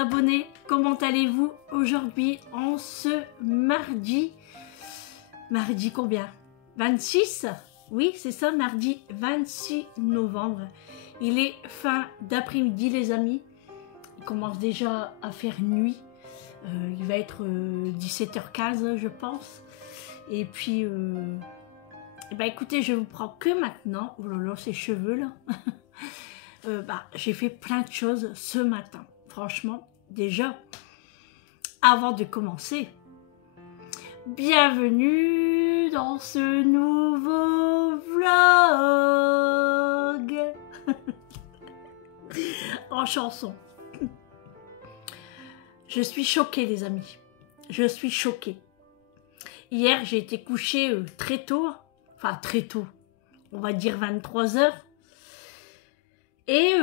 abonnés, comment allez-vous aujourd'hui en ce mardi? Mardi combien? 26? Oui, c'est ça, mardi 26 novembre. Il est fin d'après-midi les amis. Il commence déjà à faire nuit. Il va être 17h15 je pense. Et puis, écoutez, je vous prends que maintenant. Oh là là, ces cheveux là. J'ai fait plein de choses ce matin. Franchement, déjà, avant de commencer, bienvenue dans ce nouveau vlog en chanson. Je suis choquée les amis, je suis choquée. Hier, j'ai été couchée très tôt, enfin très tôt, on va dire 23h. Et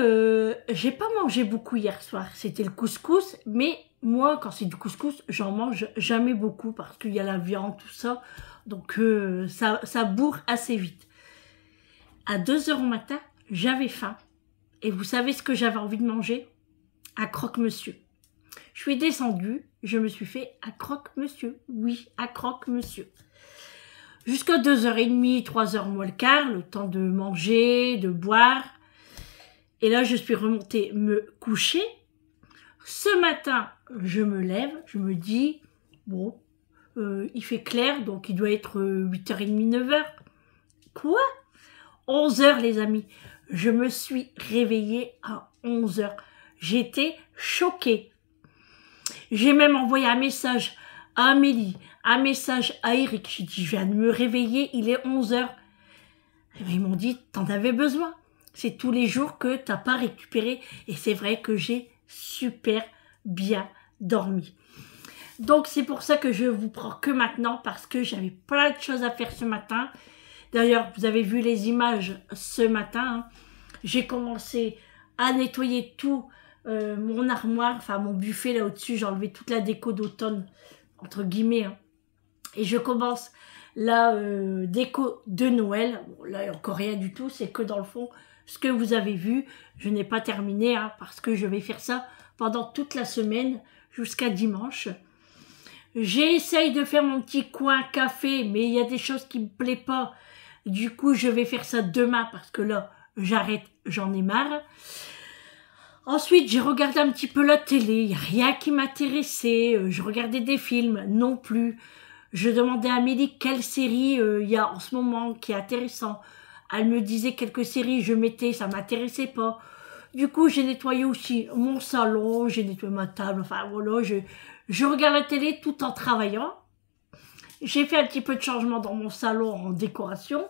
j'ai pas mangé beaucoup hier soir, c'était le couscous, mais moi quand c'est du couscous, j'en mange jamais beaucoup parce qu'il y a la viande, tout ça, donc ça bourre assez vite. À 2h au matin, j'avais faim, et vous savez ce que j'avais envie de manger? Un croque-monsieur. Je suis descendue, je me suis fait un croque-monsieur, oui, un croque-monsieur. Jusqu'à 2h30, 3h moins le quart, le temps de manger, de boire. Et là, je suis remontée me coucher. Ce matin, je me lève, je me dis, bon, il fait clair, donc il doit être 8h30, 9h. Quoi? 11h, les amis. Je me suis réveillée à 11h. J'étais choquée. J'ai même envoyé un message à Amélie, un message à Eric. J'ai dit, je viens de me réveiller, il est 11h. Et bien, ils m'ont dit, t'en avais besoin. C'est tous les jours que tu n'as pas récupéré. Et c'est vrai que j'ai super bien dormi. Donc, c'est pour ça que je vous prends que maintenant. Parce que j'avais plein de choses à faire ce matin. D'ailleurs, vous avez vu les images ce matin. Hein. J'ai commencé à nettoyer tout mon armoire. Enfin, mon buffet là au-dessus. J'ai enlevé toute la déco d'automne. Entre guillemets. Hein. Et je commence la déco de Noël. Bon, là, il n'y a encore rien du tout. C'est que dans le fond... Ce que vous avez vu, je n'ai pas terminé hein, parce que je vais faire ça pendant toute la semaine jusqu'à dimanche. J'essaye de faire mon petit coin café, mais il y a des choses qui ne me plaisent pas. Du coup, je vais faire ça demain parce que là, j'arrête, j'en ai marre. Ensuite, j'ai regardé un petit peu la télé, il n'y a rien qui m'intéressait. Je regardais des films, non plus. Je demandais à Amélie quelle série il y a en ce moment qui est intéressant. Elle me disait quelques séries, je mettais, ça ne m'intéressait pas. Du coup, j'ai nettoyé aussi mon salon, j'ai nettoyé ma table, enfin voilà, je regarde la télé tout en travaillant. J'ai fait un petit peu de changement dans mon salon en décoration.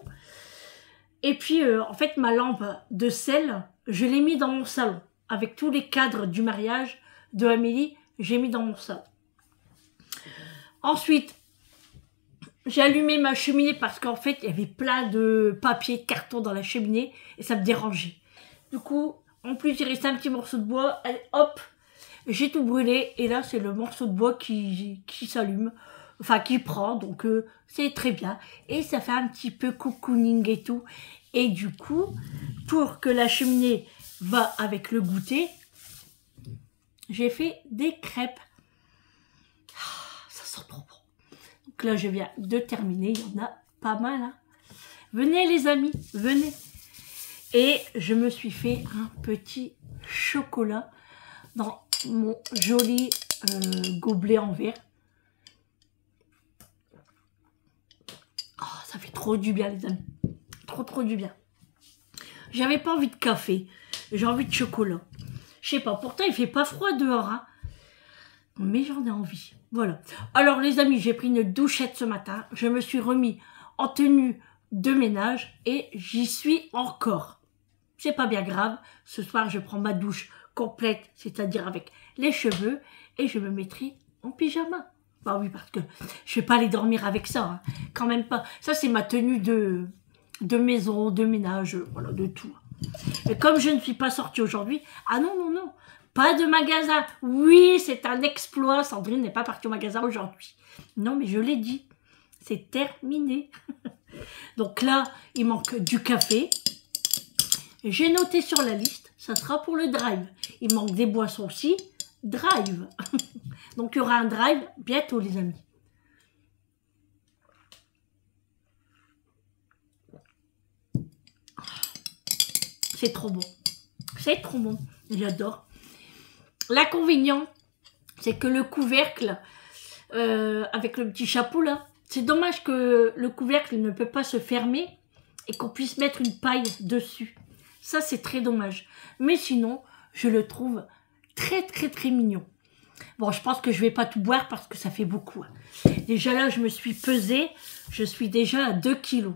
Et puis, en fait, ma lampe de sel, je l'ai mis dans mon salon. Avec tous les cadres du mariage de Amélie, j'ai mis dans mon salon. Ensuite, j'ai allumé ma cheminée parce qu'en fait, il y avait plein de papier, de carton dans la cheminée et ça me dérangeait. Du coup, en plus, il restait un petit morceau de bois. Allez, hop, j'ai tout brûlé. Et là, c'est le morceau de bois qui s'allume, enfin qui prend. Donc, c'est très bien. Et ça fait un petit peu cocooning et tout. Et du coup, pour que la cheminée va avec le goûter, j'ai fait des crêpes. Ça sent trop bon. Donc là, je viens de terminer. Il y en a pas mal. Hein. Venez les amis, venez. Et je me suis fait un petit chocolat dans mon joli gobelet en verre. Oh, ça fait trop du bien les amis. Trop du bien. J'avais pas envie de café. J'ai envie de chocolat. Je sais pas, pourtant il fait pas froid dehors. Hein. Mais j'en ai envie. Voilà. Alors les amis, j'ai pris une douchette ce matin. Je me suis remis en tenue de ménage et j'y suis encore. C'est pas bien grave. Ce soir, je prends ma douche complète, c'est-à-dire avec les cheveux et je me mettrai en pyjama. Bah oui, parce que je vais pas aller dormir avec ça. Hein. Quand même pas. Ça, c'est ma tenue de maison, de ménage, voilà, de tout. Et comme je ne suis pas sortie aujourd'hui, ah non, non, non. Pas de magasin. Oui, c'est un exploit. Sandrine n'est pas partie au magasin aujourd'hui. Non, mais je l'ai dit. C'est terminé. Donc là, il manque du café. J'ai noté sur la liste. Ça sera pour le drive. Il manque des boissons aussi. drive. Donc, il y aura un drive bientôt, les amis. C'est trop bon. C'est trop bon. J'adore. L'inconvénient, c'est que le couvercle, avec le petit chapeau là, c'est dommage que le couvercle ne peut pas se fermer et qu'on puisse mettre une paille dessus. Ça, c'est très dommage. Mais sinon, je le trouve très, très, très mignon. Bon, je pense que je ne vais pas tout boire parce que ça fait beaucoup. Déjà là, je me suis pesée. Je suis déjà à 2 kilos.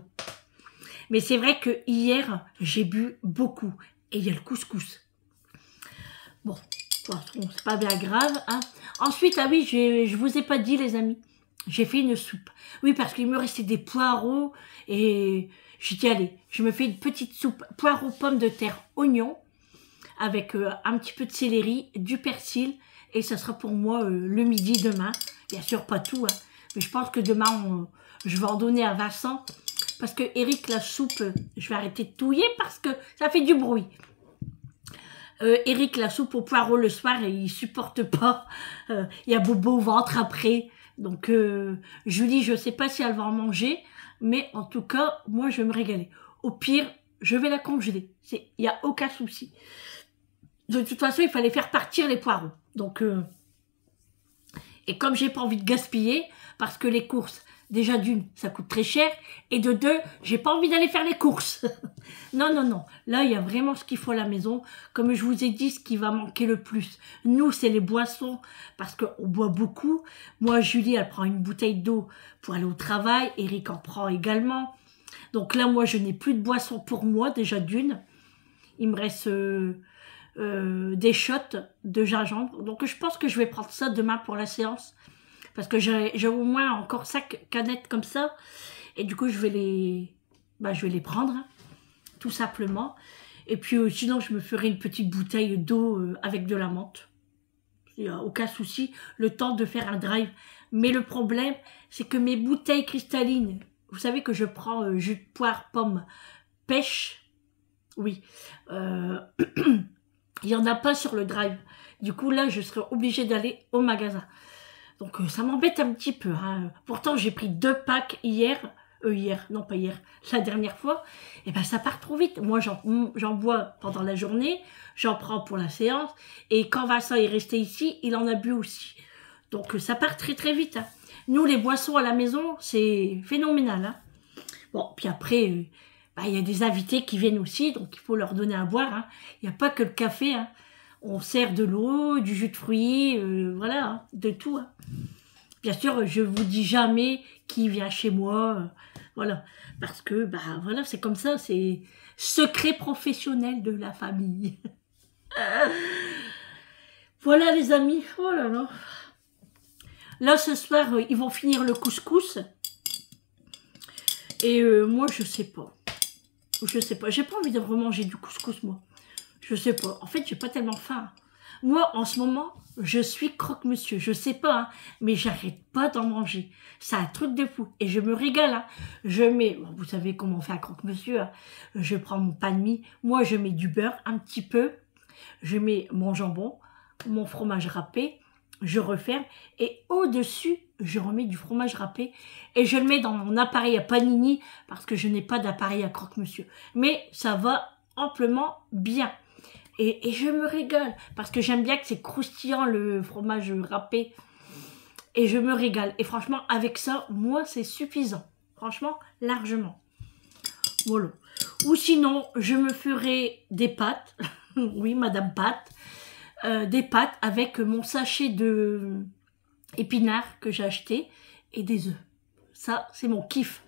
Mais c'est vrai que hier, j'ai bu beaucoup. Et il y a le couscous. Bon, c'est pas bien grave. Hein. Ensuite, ah oui, je vous ai pas dit, les amis. J'ai fait une soupe. Oui, parce qu'il me restait des poireaux. Et j'ai dit, allez, je me fais une petite soupe. Poireaux, pommes de terre, oignons. Avec un petit peu de céleri, du persil. Et ça sera pour moi le midi demain. Bien sûr, pas tout. Hein. Mais je pense que demain, je vais en donner à Vincent. Parce que Eric, la soupe, je vais arrêter de touiller parce que ça fait du bruit. Eric, la soupe au poireau le soir, il supporte pas. Il y a bobo au ventre après. Donc, Julie, je sais pas si elle va en manger. Mais en tout cas, moi, je vais me régaler. Au pire, je vais la congeler. Il n'y a aucun souci. De toute façon, il fallait faire partir les poireaux. Donc, et comme j'ai pas envie de gaspiller, parce que les courses, déjà d'une, ça coûte très cher, et de deux, j'ai pas envie d'aller faire les courses. Non, non, non. Là, il y a vraiment ce qu'il faut à la maison. Comme je vous ai dit, ce qui va manquer le plus, nous, c'est les boissons, parce qu'on boit beaucoup. Moi, Julie, elle prend une bouteille d'eau pour aller au travail. Eric en prend également. Donc là, moi, je n'ai plus de boissons pour moi, déjà d'une. Il me reste des shots de gingembre. Donc, je pense que je vais prendre ça demain pour la séance. Parce que j'ai au moins encore 5 canettes comme ça. Et du coup, je vais les prendre, hein, tout simplement. Et puis, sinon, je me ferai une petite bouteille d'eau avec de la menthe. Il n'y a aucun souci. Le temps de faire un drive. Mais le problème, c'est que mes bouteilles cristallines, vous savez que je prends jus de poire, pomme, pêche. Oui. Il n'y en a pas sur le drive. Du coup, là, je serai obligée d'aller au magasin. Donc, ça m'embête un petit peu. Hein. Pourtant, j'ai pris 2 packs hier. Non pas hier, la dernière fois. Et ben, ça part trop vite. Moi, j'en bois pendant la journée. J'en prends pour la séance. Et quand Vincent est resté ici, il en a bu aussi. Donc, ça part très, très vite. Hein. Nous, les boissons à la maison, c'est phénoménal. Hein. Bon, puis après, il y a des invités qui viennent aussi. Donc, il faut leur donner à boire. Hein. Il n'y a pas que le café. Hein. On sert de l'eau, du jus de fruits, voilà, hein, de tout. Hein. Bien sûr, je vous dis jamais qui vient chez moi, voilà, parce que, voilà, c'est comme ça, c'est secret professionnel de la famille. Voilà, les amis, oh là là. Là, ce soir, ils vont finir le couscous. Et moi, je sais pas. Je sais pas, j'ai pas envie de remanger du couscous, moi. Je sais pas. En fait, j'ai pas tellement faim. Moi, en ce moment, je suis croque-monsieur. Je sais pas, hein, mais j'arrête pas d'en manger. C'est un truc de fou. Et je me régale. Hein. Je mets, bon, vous savez comment on fait un croque-monsieur. Hein. Je prends mon pain de mie. Moi, je mets du beurre, un petit peu. Je mets mon jambon, mon fromage râpé. Je referme. Et au-dessus, je remets du fromage râpé. Et je le mets dans mon appareil à panini parce que je n'ai pas d'appareil à croque-monsieur. Mais ça va amplement bien. Et je me régale, parce que j'aime bien que c'est croustillant le fromage râpé. Et je me régale. Et franchement, avec ça, moi, c'est suffisant. Franchement, largement. Voilà. Ou sinon, je me ferai des pâtes. Oui, Madame Pâte. Des pâtes avec mon sachet de épinards que j'ai acheté. Et des œufs. Ça, c'est mon kiff.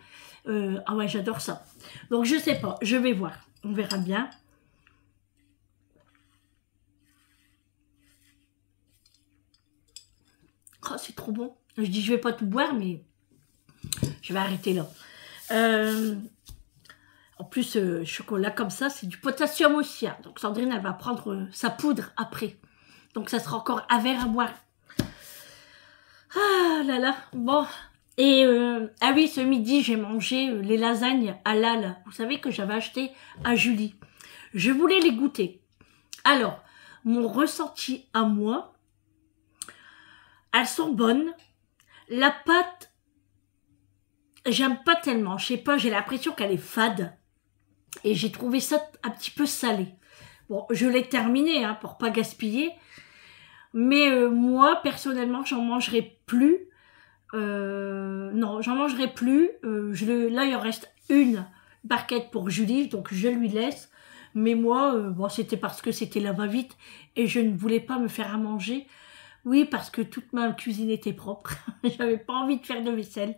Ah ouais, j'adore ça. Donc, je sais pas. Je vais voir. On verra bien. Oh, c'est trop bon. Je dis, je vais pas tout boire, mais je vais arrêter là. En plus, chocolat comme ça, c'est du potassium aussi. Hein. Donc, Sandrine, elle va prendre sa poudre après. Donc, ça sera encore un verre à boire. Ah là là. Bon. Et, ah oui, ce midi, j'ai mangé les lasagnes halal. Vous savez que j'avais acheté à Julie. Je voulais les goûter. Alors, mon ressenti à moi, Elles sont bonnes. La pâte, j'aime pas tellement. Je sais pas, j'ai l'impression qu'elle est fade. Et j'ai trouvé ça un petit peu salé. Bon, je l'ai terminé hein, pour pas gaspiller. Mais moi, personnellement, j'en mangerai plus. Non, j'en mangerai plus. Là, il en reste une barquette pour Julie, donc je lui laisse. Mais moi, bon, c'était parce que c'était la va-vite et je ne voulais pas me faire à manger. Oui, parce que toute ma cuisine était propre. J'avais pas envie de faire de vaisselle.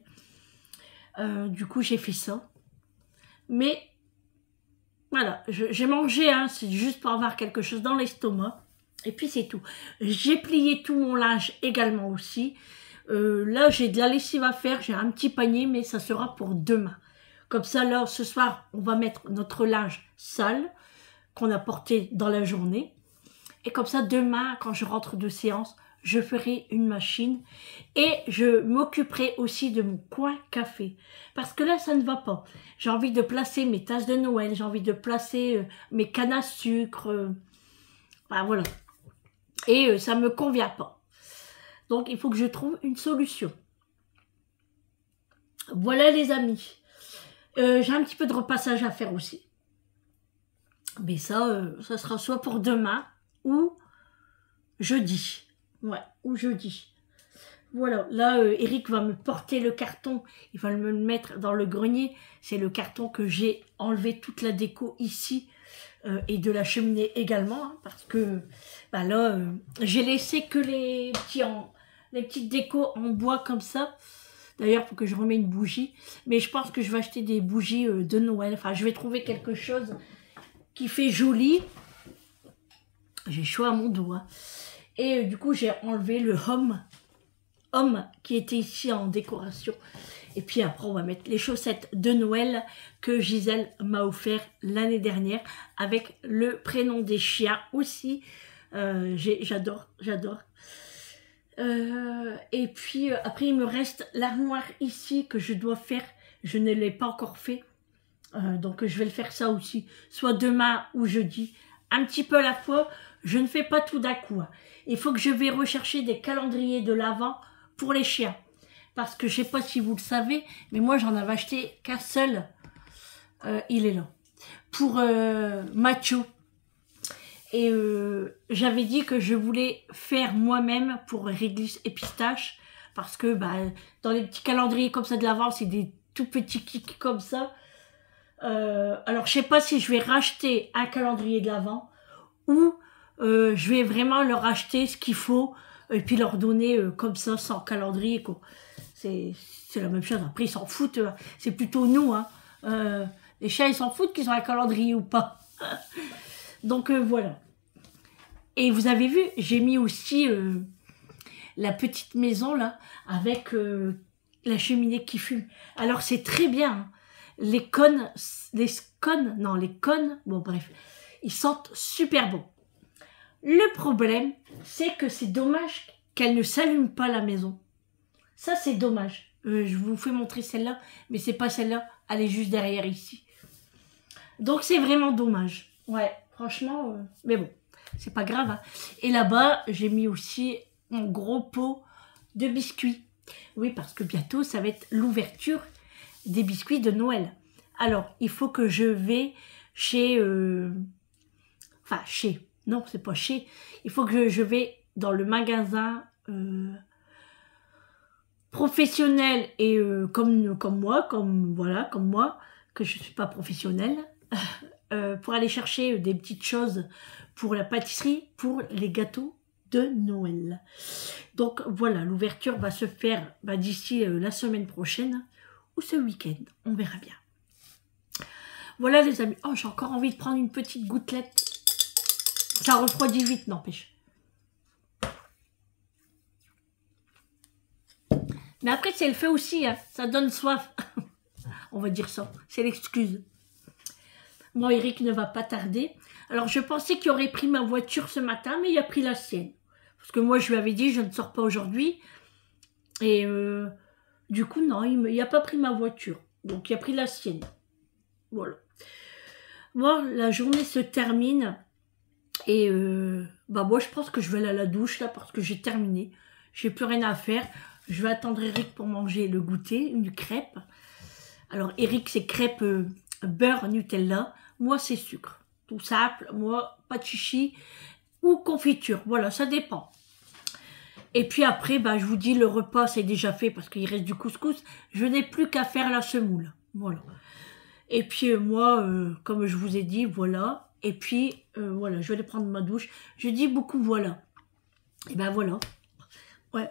Du coup, j'ai fait ça. Mais voilà, j'ai mangé, hein, c'est juste pour avoir quelque chose dans l'estomac. Et puis c'est tout. J'ai plié tout mon linge également aussi. Là, j'ai de la lessive à faire. J'ai un petit panier, mais ça sera pour demain. Comme ça, là, ce soir, on va mettre notre linge sale qu'on a porté dans la journée. Et comme ça, demain, quand je rentre de séance, je ferai une machine. Et je m'occuperai aussi de mon coin café. Parce que là, ça ne va pas. J'ai envie de placer mes tasses de Noël. J'ai envie de placer mes cannes à sucre. Ben, voilà. Et ça ne me convient pas. Donc, il faut que je trouve une solution. Voilà, les amis. J'ai un petit peu de repassage à faire aussi. Mais ça sera soit pour demain ou jeudi. Ouais, ou jeudi. Voilà, là, Eric va me porter le carton. Il va me le mettre dans le grenier. C'est le carton que j'ai enlevé toute la déco ici. Et de la cheminée également. Hein, parce que bah là, j'ai laissé que les petites décos en bois comme ça. D'ailleurs, il faut que je remette une bougie. Mais je pense que je vais acheter des bougies de Noël. Enfin, je vais trouver quelque chose qui fait joli. J'ai chaud à mon dos. Hein. Et du coup, j'ai enlevé le homme qui était ici en décoration. Et puis après, on va mettre les chaussettes de Noël que Gisèle m'a offert l'année dernière avec le prénom des chiens aussi. J'adore, j'adore. Et puis après, il me reste l'armoire ici que je dois faire. Je ne l'ai pas encore fait. Donc je vais le faire ça aussi, soit demain ou jeudi. Un petit peu à la fois, je ne fais pas tout d'un coup. Hein. Il faut que je vais rechercher des calendriers de l'Avent pour les chiens. Parce que je ne sais pas si vous le savez, mais moi j'en avais acheté qu'un seul. Il est là. Pour Macho. Et j'avais dit que je voulais faire moi-même pour Réglisse et Pistache. Parce que bah, dans les petits calendriers comme ça de l'Avent, c'est des tout petits kicks comme ça. Alors je sais pas si je vais racheter un calendrier de l'Avent ou je vais vraiment leur acheter ce qu'il faut et puis leur donner comme ça sans calendrier quoi. C'est la même chose. Après ils s'en foutent, c'est plutôt nous hein. Les chiens ils s'en foutent qu'ils ont un calendrier ou pas. Donc voilà. Et vous avez vu, j'ai mis aussi la petite maison là avec la cheminée qui fume. Alors c'est très bien. Hein. Les cônes, bon bref, ils sentent super bon. Le problème, c'est que c'est dommage qu'elle ne s'allume pas la maison. Ça, c'est dommage. Je vous fais montrer celle-là, mais c'est pas celle-là, elle est juste derrière ici. Donc c'est vraiment dommage. Ouais, franchement, mais bon, c'est pas grave. Hein. Et là-bas, j'ai mis aussi mon gros pot de biscuits. Oui, parce que bientôt, ça va être l'ouverture des biscuits de Noël. Alors, il faut que je vais chez... Enfin, chez... Non, c'est pas chez. Il faut que je vais dans le magasin professionnel et comme moi, que je ne suis pas professionnelle, pour aller chercher des petites choses pour la pâtisserie, pour les gâteaux de Noël. Donc, voilà, l'ouverture va se faire d'ici la semaine prochaine ou ce week-end. On verra bien. Voilà les amis. Oh, j'ai encore envie de prendre une petite gouttelette. Ça refroidit vite, n'empêche. Mais après, c'est le fait aussi. Hein. Ça donne soif. On va dire ça. C'est l'excuse. Moi, Eric ne va pas tarder. Alors, je pensais qu'il aurait pris ma voiture ce matin, mais il a pris la sienne. Parce que moi, je lui avais dit, je ne sors pas aujourd'hui. Et du coup, non, il n'a pas pris ma voiture. Donc, il a pris la sienne. Voilà. Bon, la journée se termine. Et moi, je pense que je vais aller à la douche, là, parce que j'ai terminé. j'ai plus rien à faire. Je vais attendre Eric pour manger le goûter, une crêpe. Alors Eric, c'est crêpe beurre Nutella. Moi, c'est sucre. Tout simple. Moi, pas de chichi ou confiture. Voilà, ça dépend. Et puis après, bah, je vous dis, le repas, c'est déjà fait parce qu'il reste du couscous. Je n'ai plus qu'à faire la semoule. Voilà. Et puis moi, comme je vous ai dit, voilà. Et puis, voilà, je vais aller prendre ma douche. Je dis beaucoup voilà. Et ben voilà. Ouais.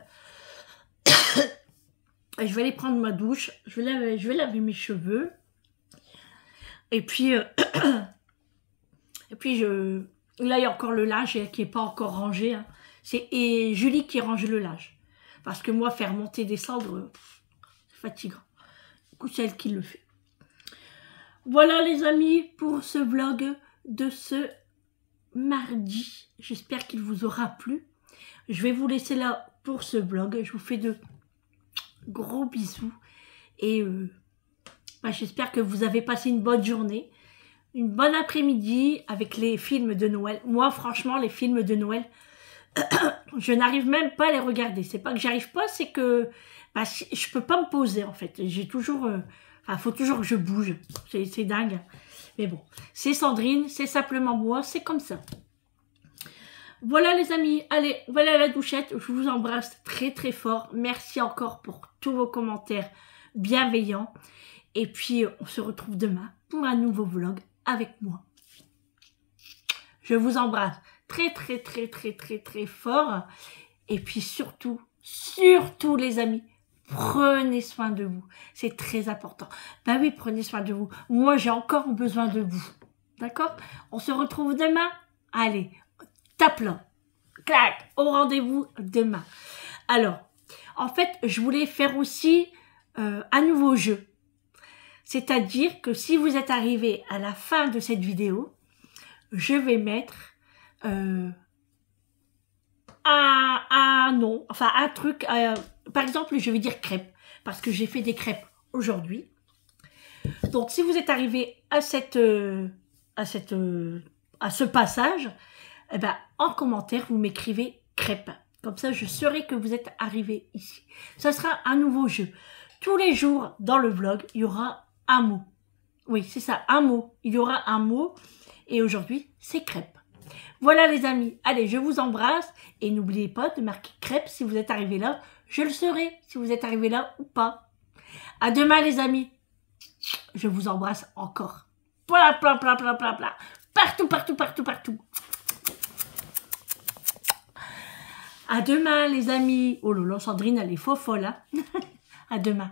Et je vais aller prendre ma douche. Je vais laver mes cheveux. Et puis, là, il y a encore le linge qui n'est pas encore rangé. Hein. C'est Julie qui range le linge. Parce que moi, faire monter, descendre, c'est fatigant. Du coup, c'est elle qui le fait. Voilà les amis pour ce vlog de ce mardi. J'espère qu'il vous aura plu. Je vais vous laisser là pour ce vlog. Je vous fais de gros bisous. Et bah, j'espère que vous avez passé une bonne journée. Une bonne après-midi avec les films de Noël. Moi franchement les films de Noël, je n'arrive même pas à les regarder. C'est pas que j'arrive pas, c'est que bah, je peux pas me poser en fait. J'ai toujours... faut toujours que je bouge. C'est dingue. Mais bon, c'est Sandrine, c'est simplement moi, c'est comme ça. Voilà les amis, allez, voilà la douchette. Je vous embrasse très très fort. Merci encore pour tous vos commentaires bienveillants. Et puis, on se retrouve demain pour un nouveau vlog avec moi. Je vous embrasse très très très très très très fort. Et puis surtout, surtout les amis, prenez soin de vous. C'est très important. Ben oui, prenez soin de vous. Moi, j'ai encore besoin de vous. D'accord? On se retrouve demain. Allez, tape là. Clac, au rendez-vous demain. Alors, en fait, je voulais faire aussi un nouveau jeu. C'est-à-dire que si vous êtes arrivé à la fin de cette vidéo, je vais mettre un truc, par exemple, je vais dire crêpes, parce que j'ai fait des crêpes aujourd'hui. Donc, si vous êtes arrivé à ce passage, eh ben, en commentaire, vous m'écrivez crêpes. Comme ça, je saurai que vous êtes arrivé ici. Ça sera un nouveau jeu. Tous les jours, dans le vlog, il y aura un mot. Oui, c'est ça, un mot. Il y aura un mot. Et aujourd'hui, c'est crêpes. Voilà les amis. Allez, je vous embrasse. Et n'oubliez pas de marquer crêpes si vous êtes arrivé là. Je le saurai si vous êtes arrivé là ou pas. À demain les amis. Je vous embrasse encore. Plein, plein, plein, plein, plein, plein. Partout, partout, partout, partout. À demain les amis. Oh là là, Sandrine, elle est folle, hein. À demain.